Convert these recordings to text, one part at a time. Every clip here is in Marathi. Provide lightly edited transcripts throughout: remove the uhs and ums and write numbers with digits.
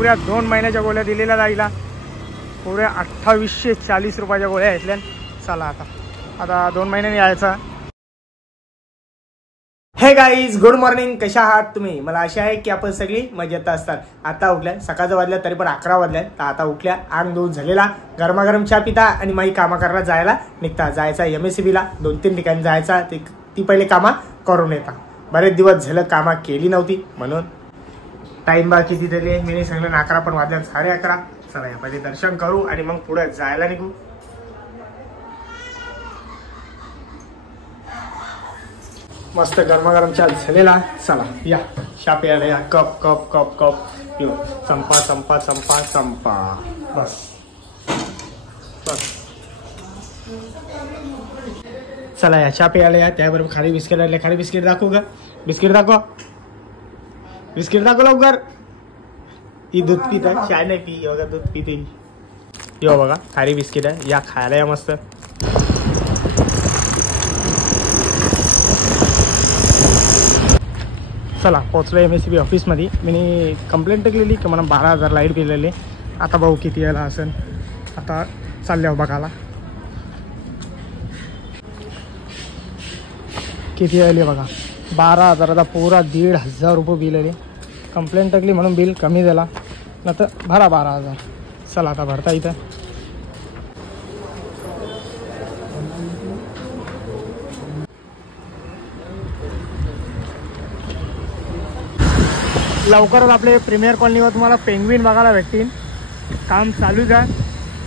पुऱ्या 2 महिन्याच्या गोळ्या दिलेल्या जाईला. पुऱ्या 2840 रुपयाच्या गोळ्या घेतल्या. चला आता 2 महिन्यांनी यायचा. हे गाईज, गुड मॉर्निंग. कशा आहात तुम्ही? मला आशा आहे की आपण सगळी मजेत असतात. आता उठल्या, सकाळचं वाजल्या तरी पण 11 वाजल्या. तर आता उठल्या, अंग धुवून झालेला, गरमागरम चहा पिता आणि माही कामा करायला जायला निघता. जायचा MSCB ला 2-3 ठिकाणी जायचा. ती पहिले कामा करून येता. बरेच दिवस झालं कामा केली नव्हती म्हणून. टाइम बा किती झाले मी सांगलं, 11 पण वाजल्या, 11:30. चला या पहिले दर्शन करू आणि मग पुढे जायला निघू. मस्त गरमागरम चहा झालेला. चला या चहा प्यायला या. Cup cup cup cup. यो चंपा चंपा चंपा चंपा. बस बस. चला या चहा प्यायला या. त्याबरोबर खाली बिस्किट आणले. खाली बिस्किट दाखवू का? बिस्किट दाखव, बिस्किट दाखव लवकर. ही दूध पिता, चाय नाही पी. बघा दूध पिते. यो बघा खारी बिस्किट आहे. या खायला या मस्त. चला पोचलो MSCB ऑफिसमध्ये. मी कंप्लेंट केलेली की मला 12,000 लाईट बिल आले. आता भाऊ किती यायला असेल. आता चालल्या बघायला किती आले बघा. 12,000चा पुरा 1,500 रुपये बिल आले. कंप्लेंट टाकली म्हणून बिल कमी झाला, नाही तर भरा 12,000. चला आता भरता इथं. लवकरच आपले प्रीमियर कॉलनीवर तुम्हाला पेंग्विन बघायला भेटतील. काम चालूच आहे.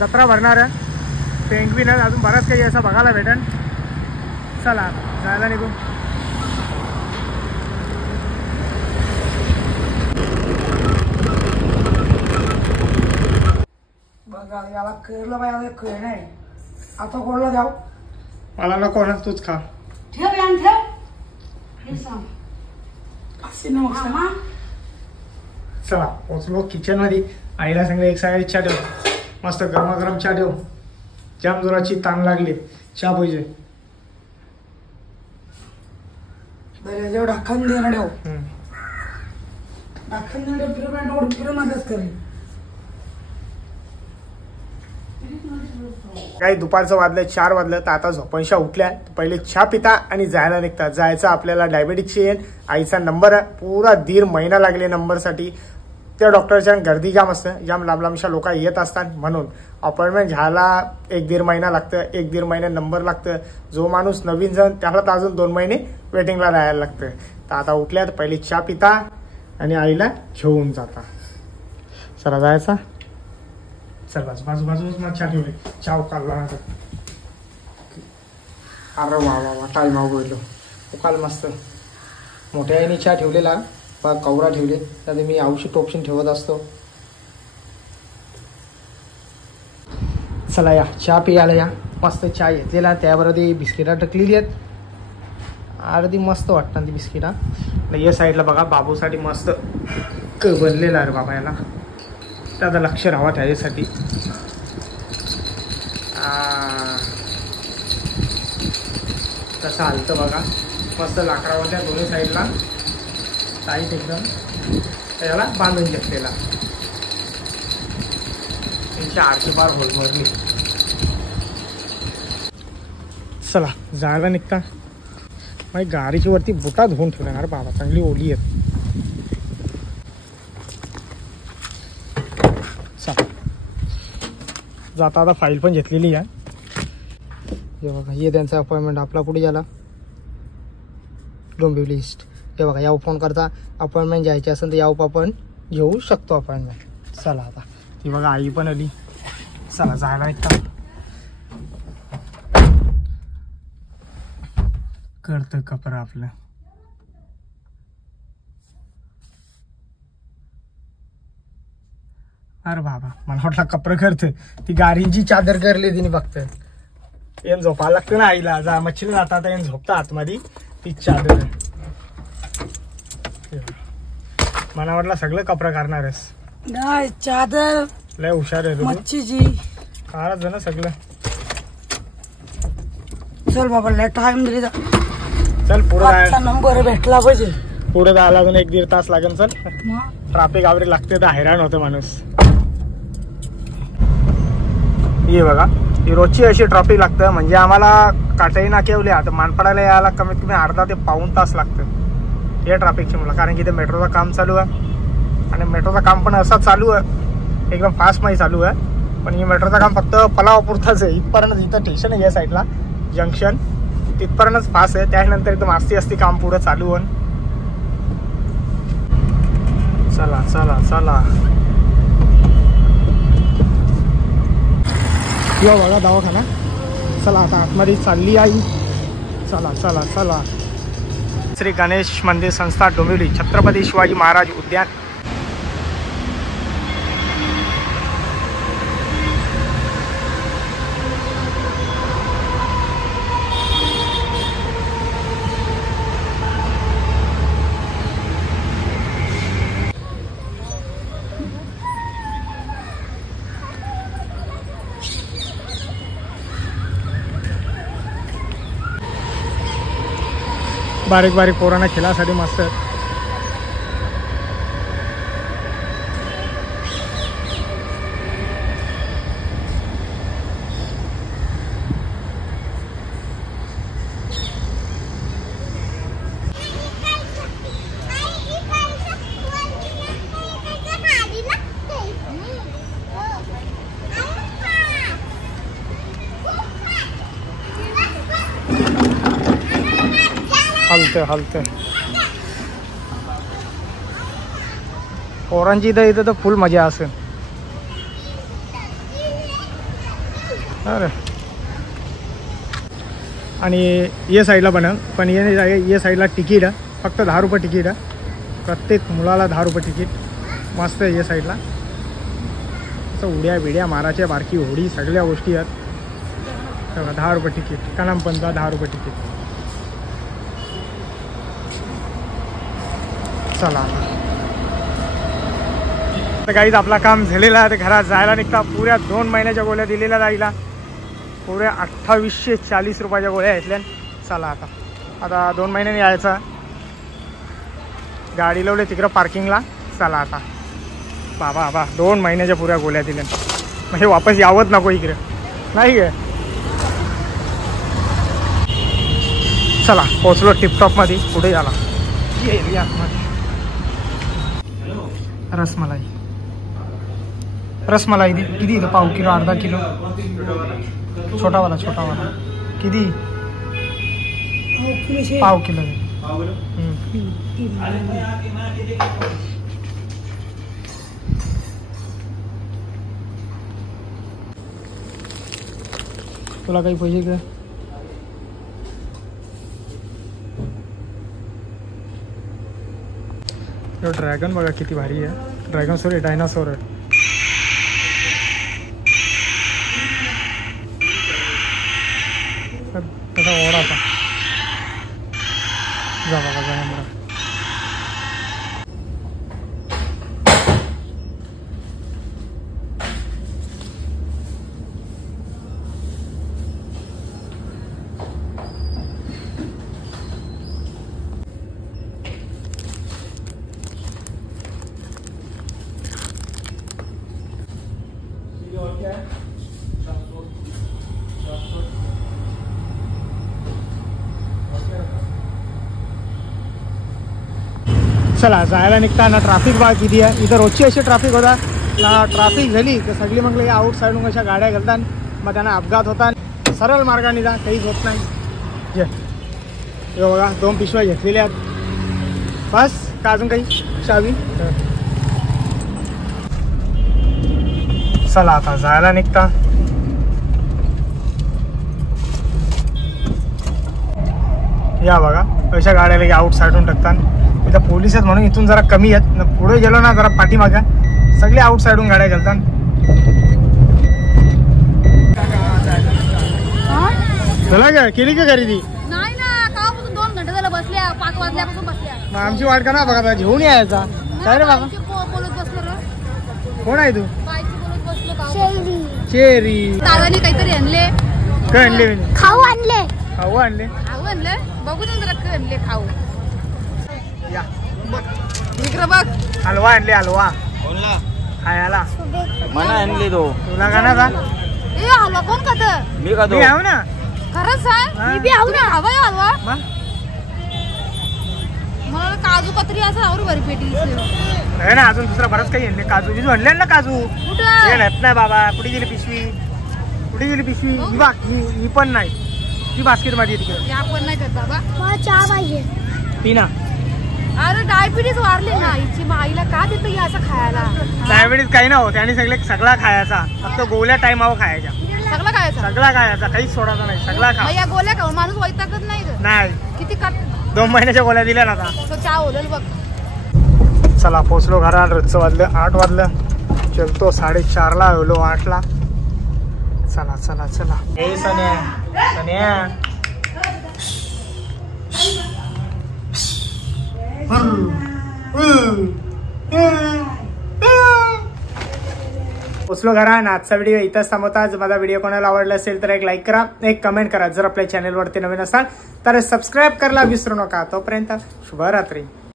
जत्रा भरणार आहे. पेंग्विन आहे, अजून बराच काही असं बघायला भेटेल. चला जायला निघू. बघा याला कळलं पाहिजे. कळ नाही आता कोणाला द्याव? मला नको ना, तूच खा. ठेव यान ठेव. हे सांग असे ना मामा. चला पोचलो किचन मध्ये. आईला सांगले एक सगळी चहा ठेव. मस्त गरमागरम चहा ठेव. जाम जोराची ताण लागली. चहा पाहिजे. जेवढं ढाकण दे ना ठेव. ढाकण दे फिरून मदत करेल. काही दुपारचं वाजलं, 4 वाजलं. तर आता झोपणशा उठल्या. पहिले चहा पिता आणि जायला निघतात. जायचं आपल्याला डायबिटीजची येईल. आईचा नंबर आहे. पुरा 1.5 महिना लागले नंबरसाठी. त्या डॉक्टरच्या गर्दी जाम असतं. जाम लांब लांबच्या लोक येत असतात म्हणून अपॉइंटमेंट घ्यायला 1-1.5 महिना लागतं. 1-1.5 महिने नंबर लागतं. जो माणूस नवीन जण त्याला तर अजून 2 महिने वेटिंगला राहायला लागतं. तर आता उठल्या तर पहिले चहा पिता आणि आईला घेऊन जाता. चला जायचा. चल बस बाजूच मग चहा ठेवले. चहा उकालला. अरे वा वा वा टाईम गेलो. उकाल मस्त. मोठ्या आईने चहा ठेवलेला. कवरा ठेवले. त्यात मी औषध टोपशीन ठेवत असतो. चला या चहा पियाला या. मस्त चहा घेतलेला. त्याबरोबर ती बिस्किटा टकलेली आहेत. अर्धी मस्त वाटतात ती बिस्किटा. या साईडला बघा बाबूसाठी मस्त बनलेला आहे बाबा. याला त्याचं लक्ष राहावा त्याच्यासाठी. तसं हलतं बघा. मस्त लाकडावरच्या दोन्ही साईडला टाईट एकदम त्याला बांधून घेतलेला. त्यांची आरती पार होलमरली. चला जायला निघता. माझी गाडीची वरती बुटा धुवून ठेवणार बाबा. चांगली ओली आहेत. जाता आता फाईल पण घेतलेली आहे. हे बघा हे त्यांचा अपॉइंटमेंट. आपला कुठे झाला? डोंबिवली ईस्ट. हे बघा याव फोन करता. अपॉइंटमेंट घ्यायची असेल तर याव आपण घेऊ शकतो अपॉइंटमेंट. चला आता ती बघा आई पण आली. चला जायला एकदा. करतं कपडा आपलं. अरे बाबा मला वाटलं कपडे करतं. ती गाडीची चादर करली तिने फक्त. येऊन झोपायला लागतं ना आईला. जा मच्छीला जाता आता येऊन झोपता आतमध्ये. ती चादर मला वाटलं सगळं कपडा करणारच. नाही चादर लय हुशार आहे. मच्छीची कारच ना सगळं. चल बाबा लय टाइम दिली. चल पुढे नंबर भेटला पाहिजे. पुढे जायला अजून 1-1.5 तास लागेल. चल ट्रॅफिक आवरी लागते तर हैराण होतं माणूस. हे बघा, ही रोजची अशी ट्रॅफिक लागतं. म्हणजे आम्हाला काटाई नाक्यावल्या तर मानपाडाला यायला कमीत कमी अर्धा ते पाऊण तास लागतं या ट्रॅफिकची मुलं. कारण की ते मेट्रोचं काम चालू आहे आणि मेट्रोचं काम पण असं चालू आहे एकदम फास्ट मध्ये चालू आहे. पण ही मेट्रोचं काम फक्त पलावापुरतंच आहे. इथपर्यंत इथं स्टेशन आहे या साईडला जंक्शन तिथपर्यंतच फास्ट आहे. त्यानंतर एकदम आस्ती आस्ती काम पुढं चालू आहे. चला चला चला यो बघा दवाखाना. चला आता आतमध्ये चालली आई. चला चला चला. श्री गणेश मंदिर संस्था डोंबिवली छत्रपती शिवाजी महाराज उद्यान. बारीक बारीक पोरांना खेळासाठी मस्त आहेत. हलते हलते पोरांची इथं तर फुल मजा असेल. अरे आणि ये साईडला पण ये साईडला तिकीट आहे फक्त 10 रुपये तिकीट आहे. प्रत्येक मुलाला 10 रुपये तिकीट. मस्त आहे ये साईडला. असं उड्या बिड्या माराच्या बारकी होडी सगळ्या गोष्टी आहेत. 10 रुपये तिकीट. कनामपंचा 10 रुपये तिकीट. चला तर काहीच आपला काम झालेलं आहे. घरात जायला निघता पुऱ्या 2 महिन्याच्या गोळ्या दिलेल्या जायला. पुऱ्या 2840 रुपयाच्या गोळ्या घेतल्या. चला आता 2 महिन्याने यायचा. गाडी लावली तिकडं पार्किंगला. चला आता बाबा 2 महिन्याच्या पुऱ्या गोळ्या दिल्या. मग हे वापस यावंच नको इकडे नाही काय. चला पोचलो टिपटॉपमध्ये. पुढे झाला एरिया. रसमलाई किती इथं? पाव किलो अर्धा किलो. छोटावाला किती? पाव किलो. तुला काही पाहिजे का? ड्रॅगन बघा किती भारी आहे. ड्रॅगन सॉरी डायनासोर आहे. त्याचा ओढा आता जा बघा जा मला. चला जायला निघताना ट्रॅफिक बघा किती आहे. इथं रोजची अशी ट्रॅफिक होता ना. ट्रॅफिक झाली तर सगळी मग आउट साईडून अशा गाड्या घालतात. मग त्यांना अपघात होतात. सरळ मार्गाने जा काहीच होत नाही. हे बघा 2 पिशव्या घेतलेल्या आहेत बस. का अजून काही चावी. चला आता जायला निघता. या बघा अशा गाड्याला आउट साईडून टाकतात. इथं पोलीस आहेत म्हणून इथून जरा कमी आहेत. पुढे गेलो ना जरा पाठीमागा सगळे आउट साईडून गाड्या घालतात. झाला का केली का खरेदी? नाही ना कापासून 2 घंटे झालं बसल्या. 5 वाजल्यापासून बसल्या. आमची वाट का ना बघा घेऊन यायचा. काय रे बाबा बोलत बसलो रे. कोण आहे तू? बाईची बोलत बसलो. चेरी दादानी काहीतरी आणले. काय आणले? खाऊ आणले. खाऊ आणले. खाऊ आणलं बघू ना जरा आणले खाऊ. या इकडे बघ हलवा आणले हलवा खायला मना आणली तो तुला का ना ए हलवा कोण खात मी खातो मी आहो ना खरंच आहे मी बी आहो ना हवा हलवा मग मला काजू कतरी असं आवड बरी पेटी दिसली आहे ना अजून दुसरा बरंच काही आणले काजू बिजू आणले ना काजू कुठं हे नेत नाही बाबा कुठे गेली पिशवी कुठे गेली पिशवी ही बघ ही पण नाही ती बास्केट मध्ये तिकडे या पण नाही करत बाबा मला चहा पाहिजे ती ना अरे डायबिटीज वाढली ना आईची आईला का देतो हे असं खायला डायबिटीज काही ना होते आणि सगळा खायचा फक्त गोल्या टाइमावर खायच्या सगळं खायचं सगळा खायचा काहीच सोडायचा नाही सगळा खा मग या गोल्या खाऊन माणूस वैतागत नाही ग नाही किती काट 2 महिन्याच्या गोळ्या दिल्या ना आता तो चहा होईल बघ चला पोचलो घरात रोजचं वाजलं 8 वाजलं चलतो 4:30 ला आलो 8 ला चला चला चला ए सन्या सन्या पोचलो घरात आजचा व्हिडिओ इथंच थांबवता जर माझा व्हिडिओ कोणाला आवडला असेल तर एक लाईक करा एक कमेंट करा जर आपल्या चॅनलवरती नवीन असाल तर सबस्क्राईब करायला विसरू नका तोपर्यंत शुभरात्री.